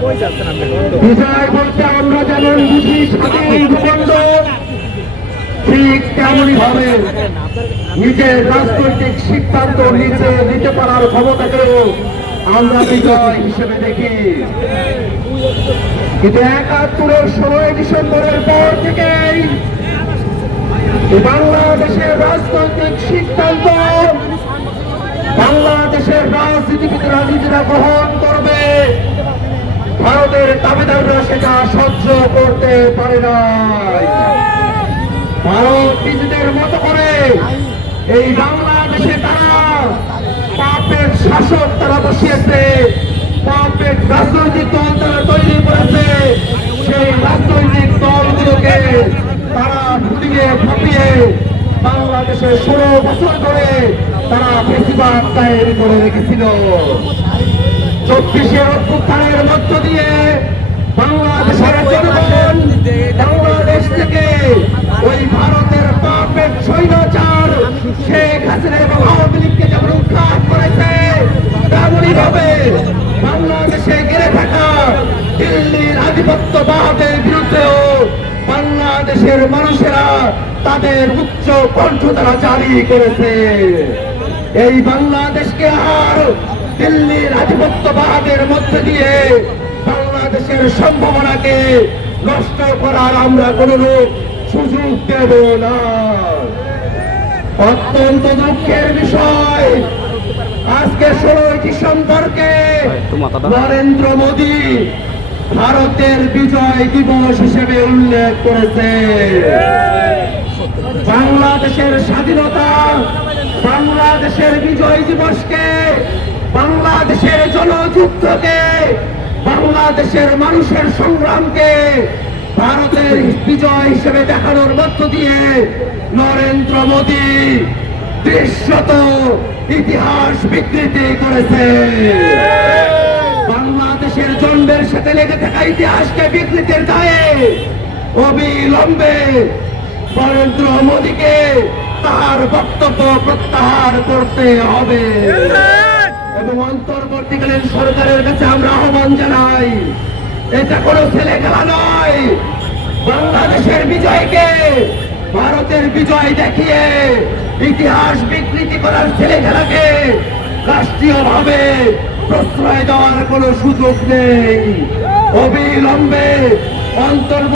বিজয় বলতে আমরা যেমন বুঝি স্বাধীন ভূখণ্ড, ঠিক তেমনই ভাবে নিজের রাজনৈতিক সিদ্ধান্ত নিজে নিতে পারার ক্ষমতাকেও আমরা বিজয় হিসেবে দেখি। কিন্তু ৭১-এর ১৬ ডিসেম্বরের পর থেকেই বাংলাদেশের রাজনৈতিক সিদ্ধান্ত বাংলাদেশের রাজনীতিবিদরা নিজেরা গ্রহণ করবে, ভারতের দাবিদাররা সেটা সহ্য করতে পারে নাই। ভারত নিজেদের মতো করে এই বাংলাদেশে তারা পাপের শাসক তারা বসিয়েছে, পাপের রাজনৈতিক দল তারা তৈরি করেছে। সেই রাজনৈতিক দলগুলোকে তারা ফুটিয়ে ফাঁপিয়ে বাংলাদেশে ১৬ বছর ধরে তারা বেশিরভাগ দায়ের করে রেখেছিল। ২৪শে অভ্যুত্থানের মধ্য দিয়ে বাংলাদেশের জনগণ বাংলাদেশ থেকে ওই ভারতের পাপের স্বৈরাচার শেখ হাসিনা এবং আওয়ামী লীগকে যেমন উৎখাত করেছে, তেমনই ভাবে বাংলাদেশে ঘিরে থাকা দিল্লির আধিপত্যবাদের বিরুদ্ধেও বাংলাদেশের মানুষেরা তাদের উচ্চ কণ্ঠ তারা জারি করেছে। এই বাংলাদেশকে আর দিল্লির আধিপত্যবাদের মধ্যে দিয়ে বাংলাদেশের সম্ভাবনাকে নষ্ট করার আমরা কোন সুযোগ দেব না। অত্যন্ত দুঃখের বিষয়, আজকে ১৬ ডিসেম্বরকে নরেন্দ্র মোদী ভারতের বিজয় দিবস হিসেবে উল্লেখ করেছে। বাংলাদেশের স্বাধীনতা, বাংলাদেশের বিজয় দিবসকে, বাংলাদেশের জনযুদ্ধকে, বাংলাদেশের মানুষের সংগ্রামকে ভারতের বিজয় হিসেবে দেখানোর মধ্য দিয়ে নরেন্দ্র মোদী দৃশ্যত ইতিহাস বিকৃতি করেছে। বাংলাদেশের জন্মের সাথে লেগে থাকা ইতিহাসকে বিকৃতির দায়ে অবিলম্বে নরেন্দ্র মোদীকে তার বক্তব্য প্রত্যাহার করতে হবে এবং অন্তর্বর্তীকালীন সরকারের কাছে আমরা আহ্বান জানাই, এটা কোনো ছেলে খেলা নয়। বাংলাদেশের বিজয়কে ভারতের বিজয় দেখিয়ে ইতিহাস বিকৃতি করার ছেলে খেলাকে রাষ্ট্রীয়ভাবে প্রশ্রয় দেওয়ার কোনো সুযোগ নেই। অবিলম্বে অন্তর্বর্তী